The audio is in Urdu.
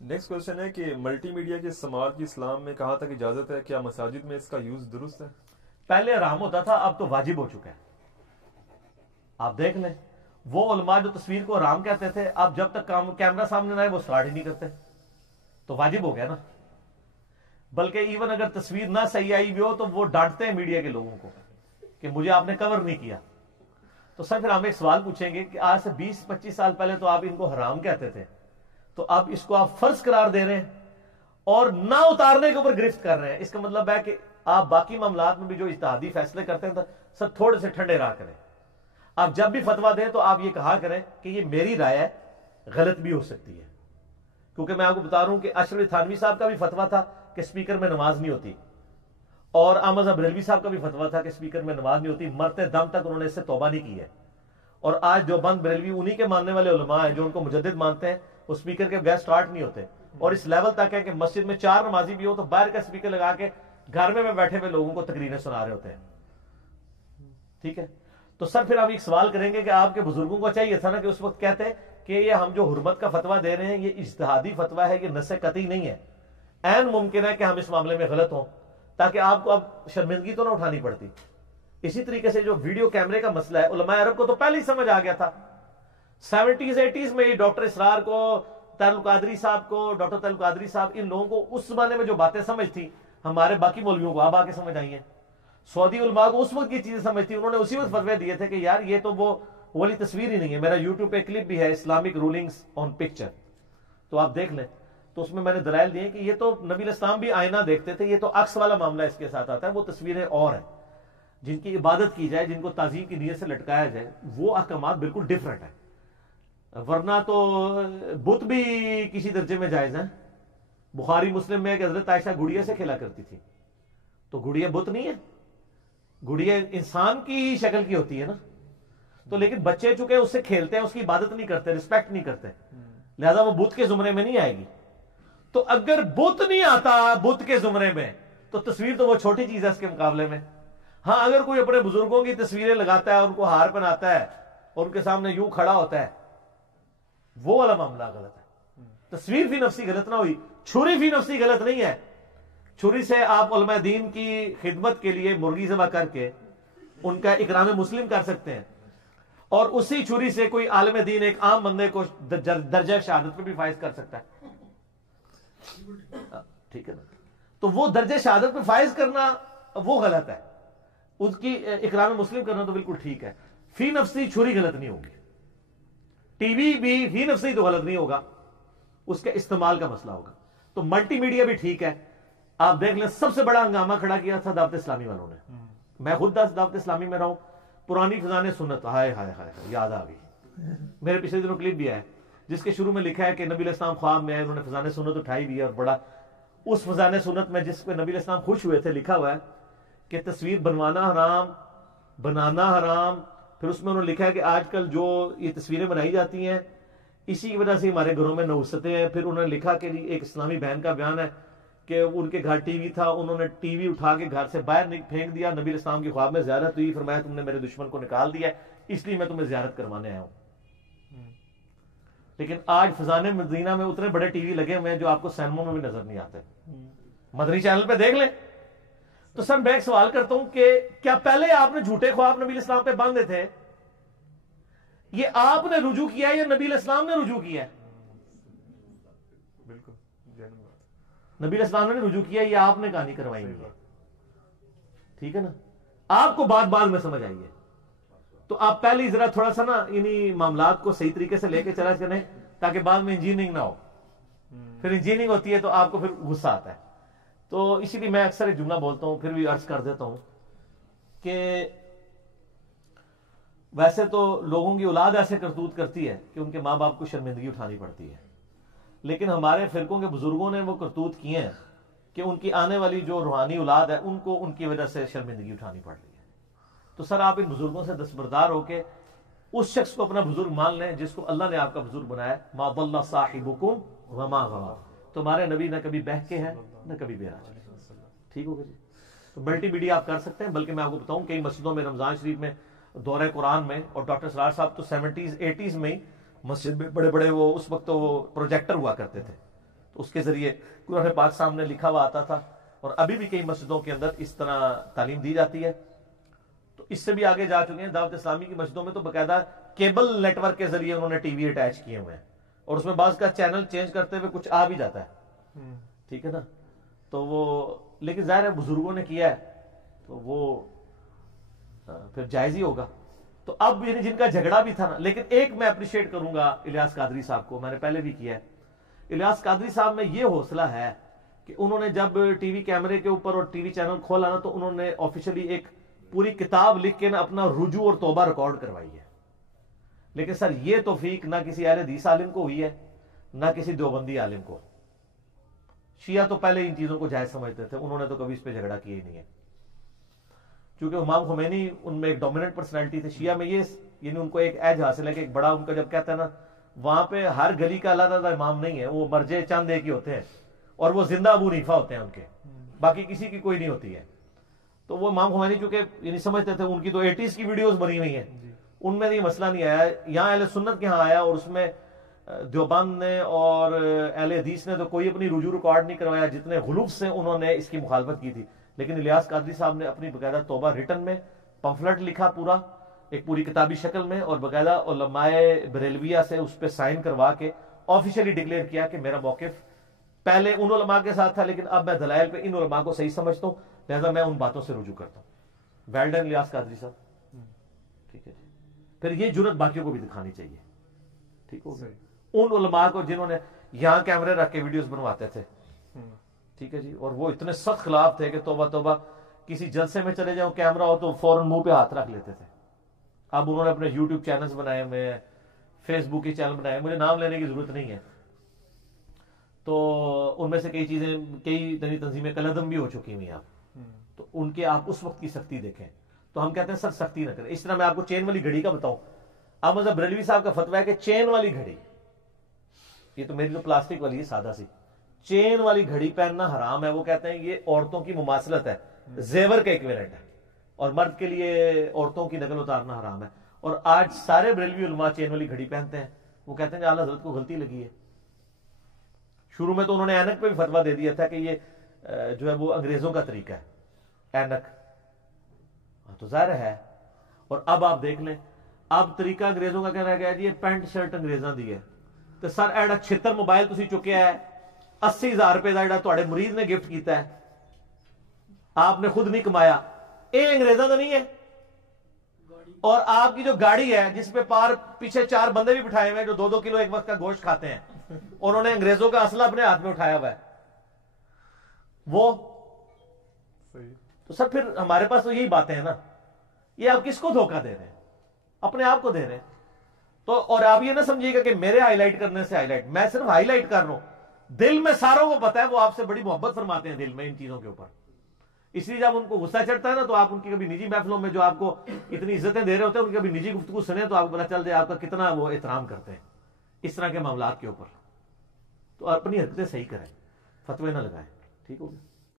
نیکسٹ کوشچن ہے کہ ملٹی میڈیا کے استعمال کی اسلام میں کہا تک اجازت ہے، کیا مساجد میں اس کا یوز درست ہے؟ پہلے حرام ہوتا تھا، اب تو واجب ہو چکا ہے. آپ دیکھ لیں وہ علماء جو تصویر کو حرام کہتے تھے، اب جب تک کیمرہ سامنے نہ آئے وہ سٹارٹ ہی نہیں کرتے، تو واجب ہو گیا نا. بلکہ ایون اگر تصویر نہ صحیح آئی بھی ہو تو وہ ڈانٹتے ہیں میڈیا کے لوگوں کو کہ مجھے آپ نے کور نہیں کیا. تو سر پھر ہم ایک سوال پوچھیں گے کہ آج سے 20-25 سال پہلے تو آپ ان کو حرام کہتے تھے، تو اب اس کو آپ فرض قرار دے رہے ہیں اور نہ اتارنے کے اوپر گرفت کر رہے ہیں. اس کا مطلب ہے کہ آپ باقی معاملات میں بھی جو اجتہادی فیصلے کرتے ہیں تو سر تھوڑے سے ٹھنڈے رہا کریں. آپ جب بھی فتویٰ دیں تو آپ یہ کہا کریں کہ یہ میری رائے ہے، غلط بھی ہو سکتی ہے. کیونکہ میں آپ کو بتا رہا ہوں کہ اشرف علی تھانوی صاحب کا بھی فتویٰ تھا کہ اسپیکر میں نماز نہیں ہوتی، اور احمد بریلوی صاحب کا بھی فتویٰ تھا کہ اسپیکر میں نماز نہیں ہوتی. مرتے دم تک انہوں نے اس سے توبہ نہیں کی ہے. اور آج دیوبند بریلوی انہی کے ماننے والے علماء ہیں جو ان کو مجدد مانتے ہیں، وہ اسپیکر کے بغیر سٹارٹ نہیں ہوتے. اور اس لیول تک ہے کہ مسجد میں 4 نمازی بھی ہو تو باہر کا اسپیکر لگا کے گھر میں بیٹھے ہوئے لوگوں کو تقریریں سنا رہے ہوتے ہیں. ٹھیک ہے، تو سر پھر آپ ایک سوال کریں گے کہ آپ کے بزرگوں کو چاہیے تھا نا کہ اس وقت کہتے ہیں کہ یہ ہم جو حرمت کا فتویٰ دے رہے ہیں یہ اجتہادی فتویٰ ہے، یہ نص قطعی نہیں ہے، عین ممکن ہے کہ ہم اس معاملے میں غلط ہوں، تاکہ آپ کو اب شرمندگی تو نہ اٹھانی پڑتی. اسی طریقے سے جو ویڈیو کیمرے کا مسئلہ ہے، علماء عرب کو تو پہلے ہی سمجھ آ گیا تھا. 70s 80s میں ڈاکٹر اسرار کو، طاہر القادری صاحب کو، ڈاکٹر طاہر القادری صاحب، ان لوگوں کو اس زمانے میں جو باتیں سمجھ تھی ہمارے باقی مولویوں کو اب آ کے سمجھ آئی ہیں. سعودی علماء کو اس وقت کی چیزیں سمجھ تھی، انہوں نے اسی وقت فتوے دیے تھے کہ یار یہ تو وہ والی تصویر ہی نہیں ہے. میرا یوٹیوب پہ کلپ بھی ہے، اسلامک رولنگز آن پکچر، تو آپ دیکھ لیں. تو اس میں نے دلائل دیے کہ یہ تو نبی الاسلام بھی آئینہ دیکھتے تھے، یہ تو عکس والا معاملہ اس کے ساتھ آتا ہے. وہ تصویریں اور ہیں جن کی عبادت کی جائے، جن کو تعظیم کی نیت سے لٹکایا جائے، وہ احکامات بالکل ڈیفرنٹ ہیں. ورنہ تو بت بھی کسی درجے میں جائز ہیں. بخاری مسلم میں کہ حضرت عائشہ گڑیا سے کھیلا کرتی تھی، تو گڑیا بت نہیں ہے، گڑیا انسان کی شکل کی ہوتی ہے نا. تو لیکن بچے چونکہ اس سے کھیلتے ہیں، اس کی عبادت نہیں کرتے، رسپیکٹ نہیں کرتے، لہذا وہ بت کے زمرے میں نہیں آئے گی. تو اگر بت نہیں آتا بت کے زمرے میں تو تصویر تو وہ چھوٹی چیز ہے اس کے مقابلے میں. ہاں اگر کوئی اپنے بزرگوں کی تصویریں لگاتا ہے، ان کو ہار پہناتا ہے اور ان کے سامنے یوں کھڑا ہوتا ہے، وہ والا معاملہ غلط ہے. تصویر فی نفسی غلط نہ ہوئی، چھری فی نفسی غلط نہیں ہے. چھری سے آپ علماء دین کی خدمت کے لیے مرغی ذبح کر کے ان کا اکرام مسلم کر سکتے ہیں، اور اسی چھری سے کوئی عالم دین ایک عام بندے کو درجہ شہادت پہ بھی فائز کر سکتا ہے. ٹھیک ہے نا؟ تو وہ درجہ شہادت پہ فائز کرنا وہ غلط ہے، اس کی اکرام مسلم کرنا تو بالکل ٹھیک ہے. فی نفسی چھری غلط نہیں ہوگی، ٹی وی بھی فی نفسی تو غلط نہیں ہوگا، اس کے استعمال کا مسئلہ ہوگا. تو ملٹی میڈیا بھی ٹھیک ہے. آپ دیکھ لیں سب سے بڑا ہنگامہ کھڑا کیا تھا دعوت اسلامی والوں نے. میں خود دعوت اسلامی میں رہا ہوں. پرانی فضان سنت، ہائے ہائے ہائے یاد آ گئی. میرے پچھلے دنوں کلپ بھی ہے جس کے شروع میں لکھا ہے کہ نبی علیہ السلام خواب میں آئے، انہوں نے فضان سنت اٹھائی بھی ہے، اور بڑا اس فضان سنت میں جس پہ نبی علیہ السلام خوش ہوئے تھے لکھا ہوا ہے کہ تصویر بنوانا حرام، بنانا حرام. پھر اس میں انہوں نے لکھا ہے کہ آج کل جو یہ تصویریں بنائی جاتی ہیں اسی کی وجہ سے ہمارے گھروں میں نوستیں ہیں. پھر انہوں نے لکھا کہ ایک اسلامی بہن کا بیان ہے کہ ان کے گھر ٹی وی تھا، انہوں نے ٹی وی اٹھا کے گھر سے باہر پھینک دیا. نبی علیہ السلام کی خواب میں زیارت ہوئی، فرمایا تم نے میرے دشمن کو نکال دیا اس لیے میں تمہیں زیارت کروانے آیا ہوں. لیکن آج فضان مدینہ میں اتنے بڑے ٹی وی لگے ہوئے ہیں جو آپ کو سینموں میں بھی نظر نہیں آتے. مدنی چینل پہ دیکھ لیں. تو سر میں ایک سوال کرتا ہوں کہ کیا پہلے آپ نے جھوٹے خواب نبی علیہ السلام پہ باندھے تھے؟ یہ آپ نے رجوع کیا ہے یا نبی علیہ السلام نے رجوع کیا ہے؟ بالکل نبی علیہ السلام نے رجوع کیا ہے یا آپ نے کہانی کروائی ہے؟ ٹھیک ہے نا؟ آپ کو بات میں سمجھ آئی ہے تو آپ پہلے ذرا تھوڑا سا نا انہی معاملات کو صحیح طریقے سے لے کے چلا کریں تاکہ بعد میں انجینئرنگ نہ ہو. پھر انجینئرنگ ہوتی ہے تو آپ کو پھر غصہ آتا ہے. تو اسی لیے میں اکثر ایک جملہ بولتا ہوں، پھر بھی عرض کر دیتا ہوں کہ ویسے تو لوگوں کی اولاد ایسے کرتوت کرتی ہے کہ ان کے ماں باپ کو شرمندگی اٹھانی پڑتی ہے، لیکن ہمارے فرقوں کے بزرگوں نے وہ کرتوت کیے ہیں کہ ان کی آنے والی جو روحانی اولاد ہے ان کو ان کی وجہ سے شرمندگی اٹھانی پڑ رہی ہے. تو سر آپ ان بزرگوں سے دستبردار ہو کے اس شخص کو اپنا بزرگ مان لیں جس کو اللہ نے آپ کا بزرگ بنایا. ما ضل صاحبکم وما غوی، تمہارے نبی نہ کبھی بہکے ہیں نہ کبھی بہرا چلے. ٹھیک ہوگا جی؟ تو ملٹی میڈیا آپ کر سکتے ہیں. بلکہ میں آپ کو بتاؤں کئی مسجدوں میں رمضان شریف میں دورہ قرآن میں، اور ڈاکٹر سرار صاحب تو 70s 80s میں ہی مسجد میں بڑے بڑے وہ اس وقت وہ پروجیکٹر ہوا کرتے تھے، تو اس کے ذریعے قرآن پاک سامنے لکھا ہوا آتا تھا، اور ابھی بھی کئی مسجدوں کے اندر اس طرح تعلیم دی جاتی ہے۔ تو اس سے بھی آگے جا چکے ہیں، دعوت اسلامی کی مسجدوں میں تو باقاعدہ کیبل نیٹ ورک کے ذریعے انہوں نے ٹی وی اٹیچ کیے ہوئے ہیں، اور اس میں بعض کا چینل چینج کرتے ہوئے کچھ آ بھی جاتا ہے، ٹھیک ہے نا۔ تو وہ لیکن ظاہر ہے بزرگوں نے کیا ہے تو وہ پھر جائز ہی ہوگا۔ تو اب یعنی جن کا جھگڑا بھی تھا نا، لیکن ایک میں اپریشیٹ کروں گا الیاس قادری صاحب کو، میں نے پہلے بھی کیا ہے۔ الیاس قادری صاحب میں یہ حوصلہ ہے کہ انہوں نے جب ٹی وی کیمرے کے اوپر اور ٹی وی چینل کھولا نا، تو انہوں نے آفیشلی ایک پوری کتاب لکھ کے نا اپنا رجوع اور توبہ ریکارڈ کروائی ہے۔ لیکن سر یہ توفیق نہ کسی اہل حدیث عالم کو ہوئی ہے، نہ کسی دیوبندی عالم کو۔ شیعہ تو پہلے ان چیزوں کو جائز سمجھتے تھے، انہوں نے تو کبھی اس پہ جھگڑا کیا ہی نہیں ہے، کیونکہ امام خمینی ان میں ایک ڈومیننٹ پرسنالٹی تھے۔ شیعہ میں یہ یعنی ان کو ایک ایج حاصل ہے کہ ایک بڑا ان کا جب کہتا ہے نا، وہاں پہ ہر گلی کا اللہ تعالیٰ امام نہیں ہے، وہ مرجے چند ایک ہی ہوتے ہیں، اور وہ زندہ ابو حنیفہ ہوتے ہیں ان کے، باقی کسی کی کوئی نہیں ہوتی ہے۔ تو وہ امام خمینی چونکہ یعنی سمجھتے تھے، ان کی تو 80s کی ویڈیوز بنی ہوئی ہیں، ان میں یہ مسئلہ نہیں آیا، یہاں اہل سنت کے ہاں آیا، اور اس میں دیوبند نے اور اہل حدیث نے تو کوئی اپنی رجوع ریکارڈ نہیں کروایا، جتنے غلوف سے انہوں نے اس کی مخالفت کی تھی۔ لیکن الیاس قادری صاحب نے اپنی باقاعدہ توبہ ریٹن میں پمفلٹ لکھا پورا، ایک پوری کتابی شکل میں، اور باقاعدہ علماء بریلویہ سے اس پہ سائن کروا کے آفیشلی ڈکلیئر کیا کہ میرا موقف پہلے ان علماء کے ساتھ تھا، لیکن اب میں دلائل پہ ان علماء کو صحیح سمجھتا ہوں، لہذا میں ان باتوں سے رجوع کرتا ہوں۔ ویل ڈن الیاس قادری صاحب، ٹھیک ہے جی۔ پھر یہ جرت باقیوں کو بھی دکھانی چاہیے، ٹھیک ہو گیا، ان علماء کو جنہوں نے یہاں کیمرے رکھ کے ویڈیوز بنواتے تھے، ٹھیک ہے جی، اور وہ اتنے سخت خلاف تھے کہ توبہ توبہ، کسی جلسے میں چلے جاؤ کیمرہ ہو تو فوراً منہ پہ ہاتھ رکھ لیتے تھے۔ اب انہوں نے اپنے یوٹیوب چینلز بنائے ہوئے ہیں، فیس بک کے چینل بنائے، مجھے نام لینے کی ضرورت نہیں ہے، تو ان میں سے کئی چیزیں، کئی تنظیمیں قلعدم بھی ہو چکی ہوئی ہیں آپ، تو ان کے آپ اس وقت کی سختی دیکھیں۔ تو ہم کہتے ہیں سر سختی نہ کریں۔ اس طرح میں آپ کو چین والی گھڑی کا بتاؤں، اب مذہب بریلوی صاحب کا فتویٰ ہے کہ چین والی گھڑی، یہ تو میری جو پلاسٹک والی ہے سادہ سی، چین والی گھڑی پہننا حرام ہے۔ وہ کہتے ہیں یہ عورتوں کی مماثلت ہے، زیور کا ایکویلنٹ ہے، اور مرد کے لیے عورتوں کی نقل اتارنا حرام ہے۔ اور آج سارے بریلوی علماء چین والی گھڑی پہنتے ہیں، وہ کہتے ہیں کہ اعلیٰ حضرت کو غلطی لگی ہے۔ شروع میں تو انہوں نے اینک پہ بھی فتویٰ دے دیا تھا کہ یہ جو ہے وہ انگریزوں کا طریقہ ہے، اینک تو ظاہر ہے۔ اور اب آپ دیکھ لیں، اب طریقہ انگریزوں کا کیا رہ گیا جی، یہ پینٹ شرٹ انگریزاں دی ہے، تو سر ایڈا 76 موبائل تسی چکیا ہے، 80,000 روپے کا جڑا تواڈے مرید نے گفٹ کیتا ہے، آپ نے خود نہیں کمایا، یہ انگریزاں کا نہیں ہے۔ اور آپ کی جو گاڑی ہے جس پہ پیچھے 4 بندے بھی بٹھائے ہوئے ہیں جو 2-2 کلو ایک وقت کا گوشت کھاتے ہیں، انہوں نے انگریزوں کا اسلحہ اپنے ہاتھ میں اٹھایا ہوا ہے، وہ تو سر پھر ہمارے پاس تو یہی باتیں ہیں نا، یہ آپ کس کو دھوکہ دے رہے ہیں؟ اپنے آپ کو دے رہے ہیں۔ تو اور آپ یہ نہ سمجھیے گا کہ میرے ہائی لائٹ کرنے سے ہائی لائٹ، میں صرف ہائی لائٹ کر رہا ہوں، دل میں ساروں کو پتا ہے، وہ آپ سے بڑی محبت فرماتے ہیں دل میں ان چیزوں کے اوپر، اس لیے جب ان کو غصہ چڑھتا ہے نا، تو آپ ان کی کبھی نجی محفلوں میں جو آپ کو اتنی عزتیں دے رہے ہوتے ہیں، ان کی کبھی نجی گفتگو سنیں تو آپ کو پتا چل جائے آپ کا کتنا وہ احترام کرتے ہیں اس طرح کے معاملات کے اوپر۔ تو اپنی حرکتیں صحیح کریں، فتوے نہ لگائیں، ٹھیک ہو گیا۔